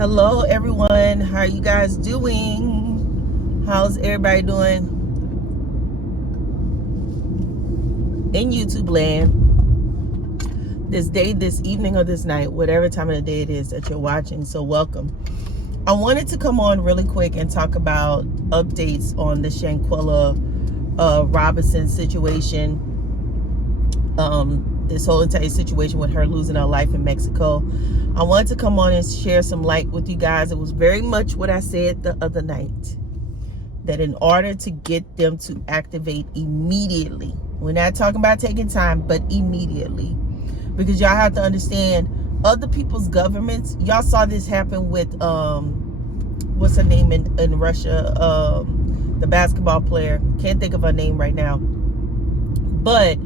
Hello everyone, how are you guys doing? How's everybody doing in YouTube land this day, this evening, or this night, whatever time of the day it is that you're watching? So welcome. I wanted to come on really quick and talk about updates on the Shanquella Robinson situation, this whole entire situation with her losing her life in Mexico. I wanted to come on and share some light with you guys. It was very much what I said the other night, that in order to get them to activate immediately, we're not talking about taking time, but immediately, because y'all have to understand, other people's governments, y'all saw this happen with what's her name in Russia, the basketball player, can't think of her name right now, but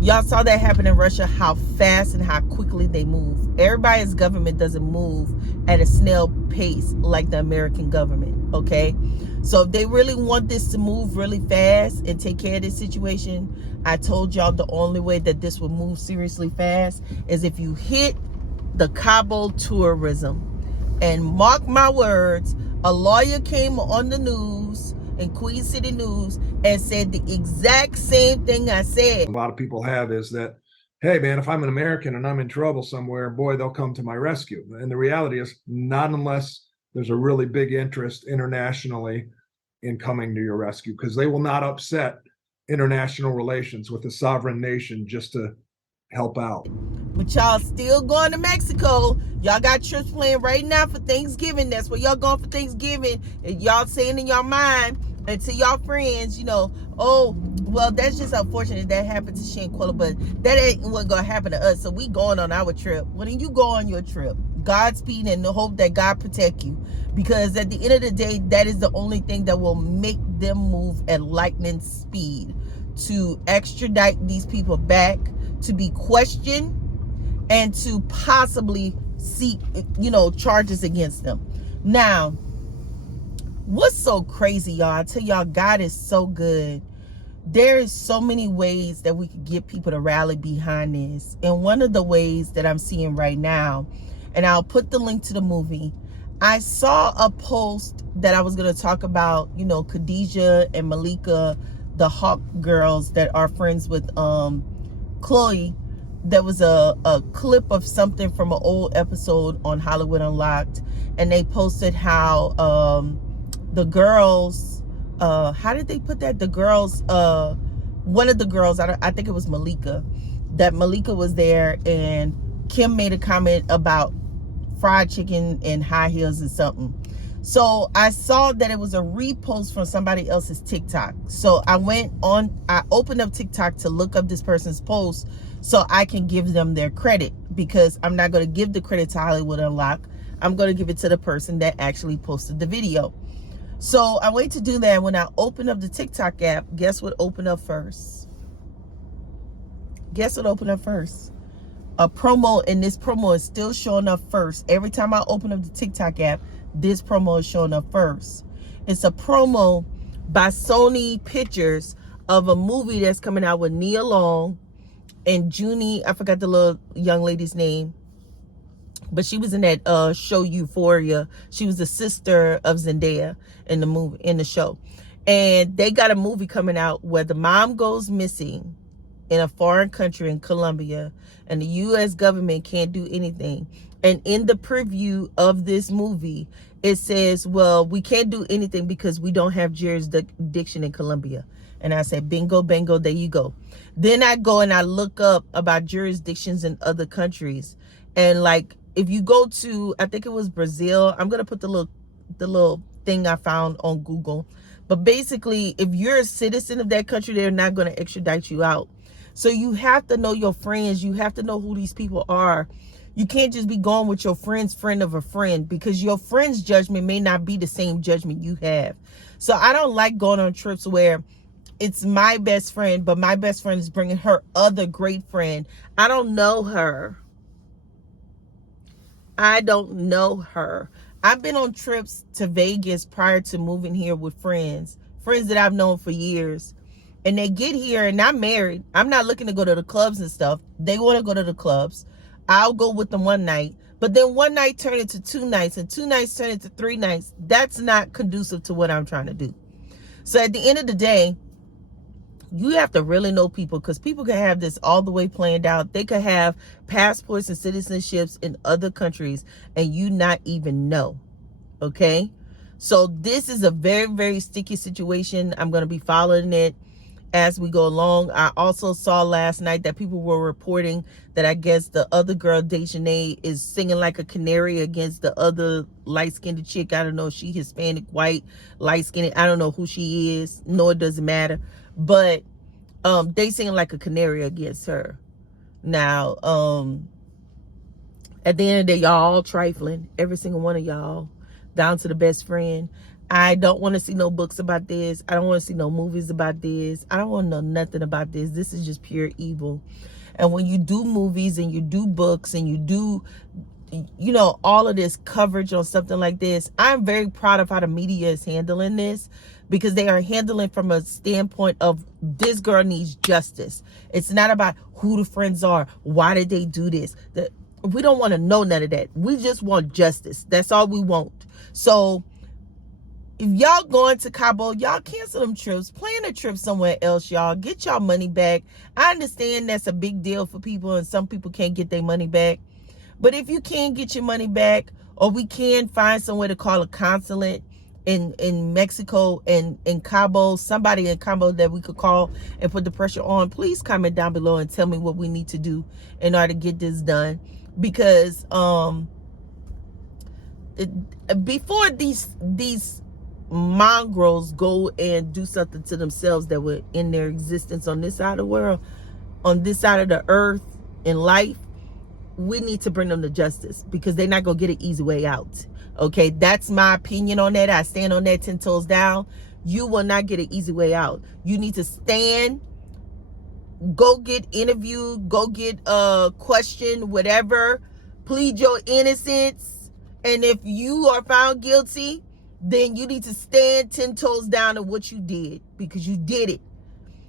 y'all saw that happen in Russia, how fast and how quickly they move. Everybody's government doesn't move at a snail pace like the American government, okay? So if they really want this to move really fast and take care of this situation, I told y'all the only way that this will move seriously fast is if you hit the Cabo tourism. And mark my words, a lawyer came on the news, in Queen City News, and said the exact same thing I said. A lot of people have is that, hey man, if I'm an American and I'm in trouble somewhere, boy, they'll come to my rescue. And the reality is not unless there's a really big interest internationally in coming to your rescue, because they will not upset international relations with a sovereign nation just to help out. But y'all still going to Mexico. Y'all got trips planned right now for Thanksgiving. That's where y'all going for Thanksgiving. And y'all saying in your mind and to y'all friends, you know, oh, well, that's just unfortunate that happened to Shanquella, but that ain't what gonna happen to us. So we going on our trip. Well, then you go on your trip. Godspeed, and hope that God protect you. Because at the end of the day, that is the only thing that will make them move at lightning speed to extradite these people back, to be questioned, and to possibly seek, charges against them. Now, what's so crazy, y'all? I tell y'all, God is so good. There is so many ways that we could get people to rally behind this. And one of the ways that I'm seeing right now, and I'll put the link to the movie, I saw a post that I was going to talk about, Khadijah and Malika, the Hawk girls that are friends with Chloe. There was a clip of something from an old episode on Hollywood Unlocked, and they posted how the girls, how did they put that? The girls, one of the girls, I think it was Malika, that Malika was there, and Kim made a comment about fried chicken and high heels and something. So I saw that it was a repost from somebody else's TikTok. So I opened up TikTok to look up this person's post so I can give them their credit, because I'm not going to give the credit to Hollywood Unlocked. I'm going to give it to the person that actually posted the video. So I wait to do that. When I open up the TikTok app, guess what opened up first? Guess what opened up first? A promo, and this promo is still showing up first. Every time I open up the TikTok app, this promo is showing up first. It's a promo by Sony Pictures of a movie that's coming out with Nia Long and Junie, I forgot the little young lady's name, but she was in that show Euphoria. She was the sister of Zendaya in the movie, in the show. And they got a movie coming out where the mom goes missing in a foreign country in Colombia, and the U.S. government can't do anything. And in the preview of this movie, it says, well, we can't do anything because we don't have jurisdiction in Colombia. And I said, bingo, bango, there you go. Then I go and I look up about jurisdictions in other countries. And like, if you go to, I think it was Brazil, I'm going to put the little thing I found on Google. But basically, if you're a citizen of that country, they're not going to extradite you out. So you have to know your friends. You have to know who these people are. You can't just be going with your friend's friend of a friend, because your friend's judgment may not be the same judgment you have. So I don't like going on trips where it's my best friend, but my best friend is bringing her other great friend. I don't know her. I've been on trips to Vegas prior to moving here with friends that I've known for years. And they get here, and I'm married. I'm not looking to go to the clubs and stuff. They want to go to the clubs. I'll go with them one night. But then one night turned into 2 nights, and 2 nights turned into 3 nights. That's not conducive to what I'm trying to do. So at the end of the day, you have to really know people, because people can have this all the way planned out. They could have passports and citizenships in other countries and you not even know. Okay? So this is a very, very sticky situation. I'm going to be following it as we go along. I also saw last night that people were reporting that I guess the other girl, Dejanay, is singing like a canary against the other light-skinned chick. I don't know if she Hispanic, white, light-skinned. I don't know who she is. No, it doesn't matter. But they singing like a canary against her. Now, at the end of the day, y'all all trifling. Every single one of y'all, down to the best friend. I don't want to see no books about this. I don't want to see no movies about this. I don't want to know nothing about this. This is just pure evil. And when you do movies and you do books and you do, you know, all of this coverage on something like this, I'm very proud of how the media is handling this, because they are handling from a standpoint of this girl needs justice. It's not about who the friends are. Why did they do this? We don't want to know none of that. We just want justice. That's all we want. So if y'all going to Cabo, y'all cancel them trips. Plan a trip somewhere else, y'all. Get y'all money back. I understand that's a big deal for people, and some people can't get their money back. But if you can get your money back, or we can find somewhere to call a consulate in Mexico and in Cabo, somebody in Cabo that we could call and put the pressure on, please comment down below and tell me what we need to do in order to get this done. Because before these mongrels go and do something to themselves that were in their existence on this side of the world, on this side of the earth in life, we need to bring them to justice, because they're not gonna get an easy way out. Okay, that's my opinion on that. I stand on that 10 toes down. You will not get an easy way out. You need to stand, go get interviewed, go get questioned, whatever, plead your innocence, and if you are found guilty, then you need to stand 10 toes down on what you did, because you did it.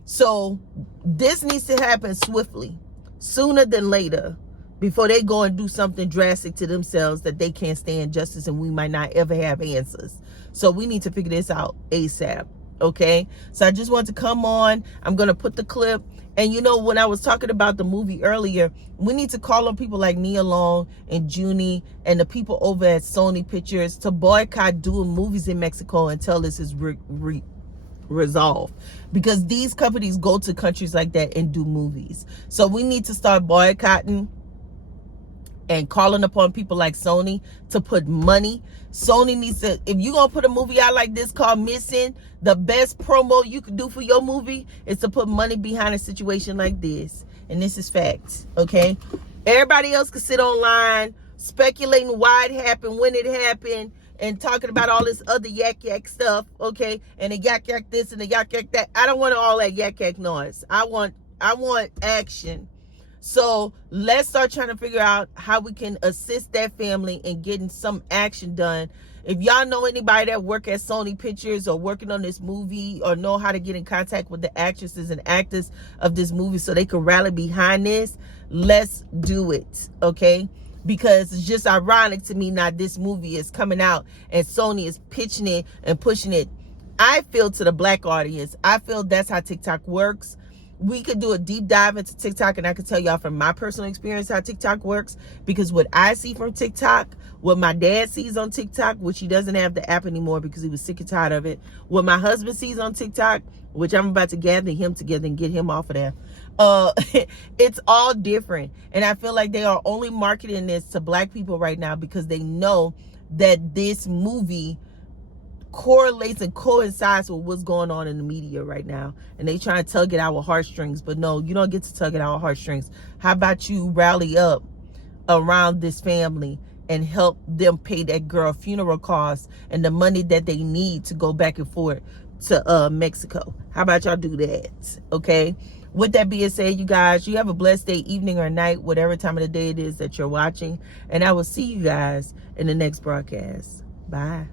So this needs to happen swiftly, sooner than later, before they go and do something drastic to themselves that they can't stand justice, and we might not ever have answers. So we need to figure this out ASAP. Okay, so I just want to come on. I'm gonna put the clip. And you know, when I was talking about the movie earlier, we need to call on people like Nia Long and Junie and the people over at Sony Pictures to boycott doing movies in Mexico until this is resolved. Because these companies go to countries like that and do movies. So we need to start boycotting and calling upon people like Sony to put money. Sony needs to, if you're gonna put a movie out like this called Missing, the best promo you could do for your movie is to put money behind a situation like this. And this is facts. Okay, everybody else can sit online speculating why it happened, when it happened, and talking about all this other yak stuff. Okay, and the yak this and the yak that. I don't want all that yak noise. I want action. So let's start trying to figure out how we can assist that family in getting some action done. If y'all know anybody that work at Sony Pictures or working on this movie, or know how to get in contact with the actresses and actors of this movie so they can rally behind this, let's do it, okay? Because it's just ironic to me now this movie is coming out and Sony is pitching it and pushing it. I feel to the black audience, I feel that's how TikTok works. We could do a deep dive into TikTok, and I could tell y'all from my personal experience how TikTok works, because what I see from TikTok, what my dad sees on TikTok, which he doesn't have the app anymore because he was sick and tired of it, what my husband sees on TikTok, which I'm about to gather him together and get him off of there, it's all different. And I feel like they are only marketing this to black people right now because they know that this movie correlates and coincides with what's going on in the media right now, and they trying to tug at our heartstrings. But no, you don't get to tug at our heartstrings. How about you rally up around this family and help them pay that girl funeral costs and the money that they need to go back and forth to Mexico? How about y'all do that? Okay, with that being said, you guys, you have a blessed day, evening, or night, whatever time of the day it is that you're watching, and I will see you guys in the next broadcast. Bye.